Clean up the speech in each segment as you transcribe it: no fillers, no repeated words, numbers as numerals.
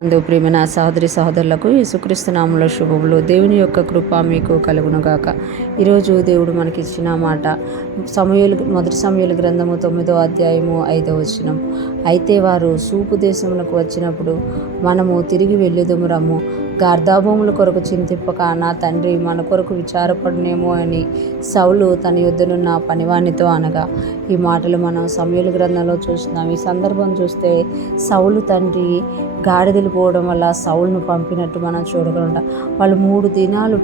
ప్రియమైన సహోదరి సహోదరులకు యేసుక్రీస్తు నామములో శుభములు. దేవుని యొక్క కృప మీకు కలుగునుగాక. ఈరోజు దేవుడు మనకి ఇచ్చిన మాట మొదటి సమూయేలు గ్రంథము 9వ అధ్యాయము 5వ వచనం. అయితే వారు సూపు దేశమునకు వచ్చినప్పుడు మనము తిరిగి వెళ్ళుదుము రమ్ము, గార్ధాభూముల కొరకు చింతింపక నా తండ్రి మన కొరకు విచారపడునేమో అని సౌలు తన యొద్దనున్న పనివానితో అనగా. ఈ మాటలు మనం సమూయేలు గ్రంథంలో చూస్తున్నాం. ఈ సందర్భం చూస్తే సౌలు తండ్రి గాడిదలు పోవడం వల్ల సౌలును పంపినట్టు మనం చూడగలుగుతాం. వాళ్ళు 3 దినాలు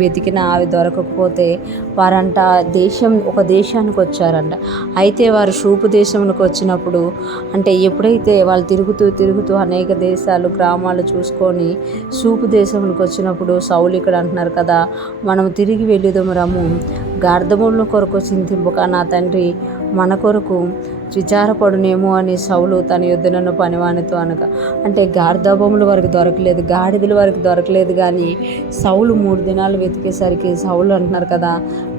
వెతికినా అవి దొరకకపోతే వారంట ఒక దేశానికి వచ్చారంట. అయితే వారు షూపు దేశంలోకి వచ్చినప్పుడు, అంటే ఎప్పుడైతే వాళ్ళు తిరుగుతూ అనేక దేశాలు గ్రామాలు చూసుకొని షూపు దేశంలోకి వచ్చినప్పుడు సౌలు ఇక్కడ అంటున్నారు కదా, మనం తిరిగి వెళ్ళుదాము రమ్ము, గార్ధముల కొరకు చింతింపక నా తండ్రి మన కొరకు విచారపడునేమో అని సౌలు తన యొద్దనున్న పనివానితో అనగా. అంటే గార్ధాభములు వారికి దొరకలేదు, గాడిదలు వారికి దొరకలేదు. కానీ సౌలు 3 దినాలు వెతికేసరికి సౌలు అంటున్నారు కదా,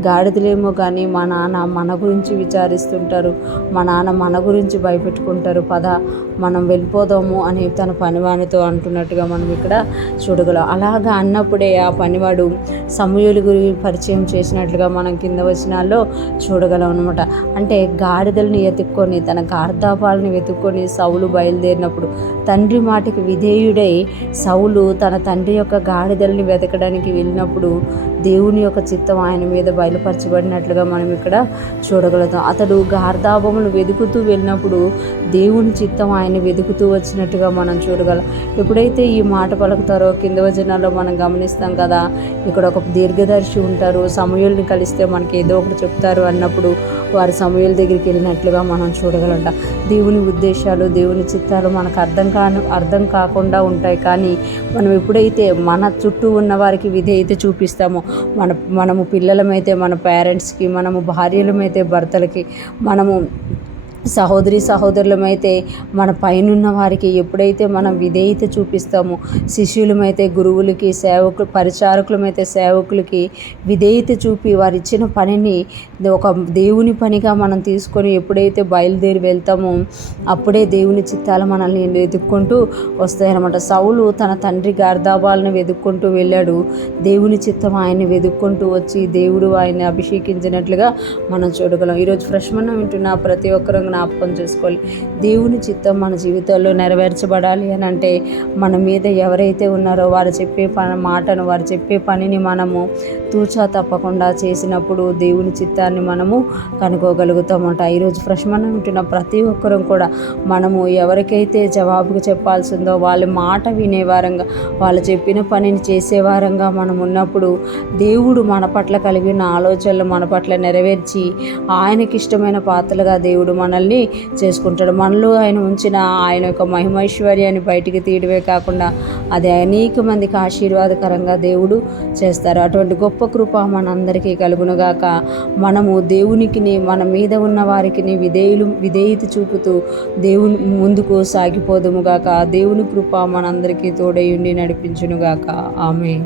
గాడిదలేమో కానీ మా నాన్న మన గురించి విచారిస్తుంటారు, మా నాన్న మన గురించి భయపెట్టుకుంటారు, పద మనం వెళ్ళిపోదాము అని తన పనివానితో అంటున్నట్టుగా మనం ఇక్కడ చూడగలం. అలాగా అన్నప్పుడే ఆ పనివాడు సమూయేలు గురించి పరిచయం చేసినట్లుగా మనం కింద వచనాల్లో చూడగలం అనమాట. అంటే గాడిదలను తన గార్ధాపాలను వెతుక్కొని సౌలు బయలుదేరినప్పుడు, తండ్రి మాటకి విధేయుడై సౌలు తన తండ్రి యొక్క గాడిదల్ని వెతకడానికి వెళ్ళినప్పుడు దేవుని యొక్క చిత్తం ఆయన మీద బయలుపరచబడినట్లుగా మనం ఇక్కడ చూడగలుగుతాం. అతడు గార్ధాభములు వెతుకుతూ వెళ్ళినప్పుడు దేవుని చిత్తం ఆయన వెతుకుతూ వచ్చినట్టుగా మనం చూడగలం. ఎప్పుడైతే ఈ మాట పలుకుతారో కింద వచనాల్లో మనం గమనిస్తాం కదా, ఇక్కడ ఒక దీర్ఘదర్శి ఉంటారు, సమూయేలుని కలిస్తే మనకి ఏదో ఒకటి చెప్తారు అన్నప్పుడు వారు సమూయేలు దగ్గరికి వెళ్ళినట్లుగా మనం చూడగలంట. దేవుని ఉద్దేశాలు, దేవుని చిత్తాలు మనకు అర్థం కాకుండా ఉంటాయి. కానీ మనం ఎప్పుడైతే మన చుట్టూ ఉన్న వారికి విధేయత చూపిస్తామో, మనము పిల్లలమైతే మన పేరెంట్స్కి, మనము భార్యలమైతే భర్తలకి, మనము సహోదరులమైతే మన పైనున్న వారికి ఎప్పుడైతే మనం విధేయత చూపిస్తామో, శిష్యులమైతే గురువులకి, పరిచారకులమైతే సేవకులకి విధేయత చూపి వారు ఇచ్చిన పనిని ఒక దేవుని పనిగా మనం తీసుకొని ఎప్పుడైతే బయలుదేరి వెళ్తామో అప్పుడే దేవుని చిత్తాలు మనల్ని వెతుక్కుంటూ వస్తాయన్నమాట. సౌలు తన తండ్రి గార్ధాబాలను వెతుక్కుంటూ వెళ్ళాడు, దేవుని చిత్తం ఆయన్ని వెతుక్కుంటూ వచ్చి దేవుడు ఆయన్ని అభిషేకించినట్లుగా మనం చూడగలం. ఈరోజు ఫ్రెష్ మనం వింటున్న ప్రతి ఒక్కరు జ్ఞాపకం చేసుకోవాలి. దేవుని చిత్తం మన జీవితాల్లో నెరవేర్చబడాలి అని అంటే మన మీద ఎవరైతే ఉన్నారో వారు చెప్పే మాటను, వారు చెప్పే పనిని మనము తూచా తప్పకుండా చేసినప్పుడు దేవుని చిత్తాన్ని మనము కనుక్కోగలుగుతామంట. ఈరోజు ఫ్రెష్ మనం ఉంటున్న ప్రతి ఒక్కరం కూడా మనము ఎవరికైతే జవాబుగా చెప్పాల్సిందో వాళ్ళ మాట వినేవారంగా, వాళ్ళు చెప్పిన పనిని చేసేవారంగా మనం ఉన్నప్పుడు దేవుడు మన పట్ల కలిగిన ఆలోచనలు మన పట్ల నెరవేర్చి ఆయనకి ఇష్టమైన పాత్రలుగా దేవుడు మనల్ని చేసుకుంటాడు. మనలో ఆయన ఉంచిన ఆయన యొక్క మహిమైశ్వర్యాన్ని బయటికి తీయడమే కాకుండా అది అనేక మందికి ఆశీర్వాదకరంగా దేవుడు చేస్తారు. అటువంటి గొప్ప కృప మనందరికీ కలుగునుగాక. మనము దేవునికి, మన మీద ఉన్న వారికి విధేయత చూపుతూ దేవుని ముందుకు సాగిపోదుముగాక. దేవుని కృప మనందరికీ తోడై ఉండి నడిపించునుగాక. ఆమేన్.